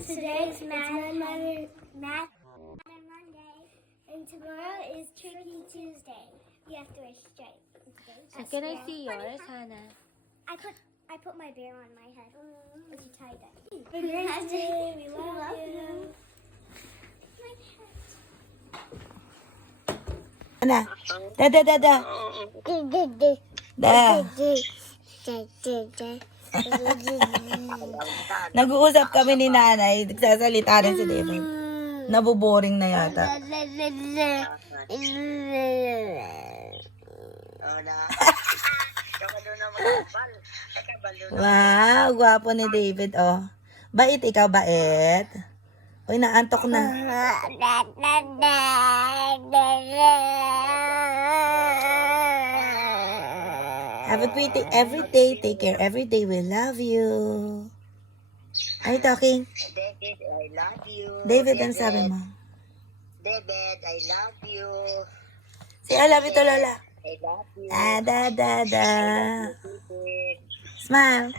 Today is math on Monday, and tomorrow is Tricky Tuesday. You have to wear stripes. So can I see yours, Hannah? I put my bear on my head. If you tie that. Birthday, we love you. My hat. Ana, da. Nag-uusap kami ni nanay, nagsasalita rin si David. Naboboring na yata. Wow, gwapo ni David, oh. Bait, ikaw bait? Uy, naantok na. Have a pretty every day. Take care every day. We love you. Are you talking? David, I love you. David, ang sabi mo? David, I love you. Say, I love you to Lola. I love you. Da. David. Smile.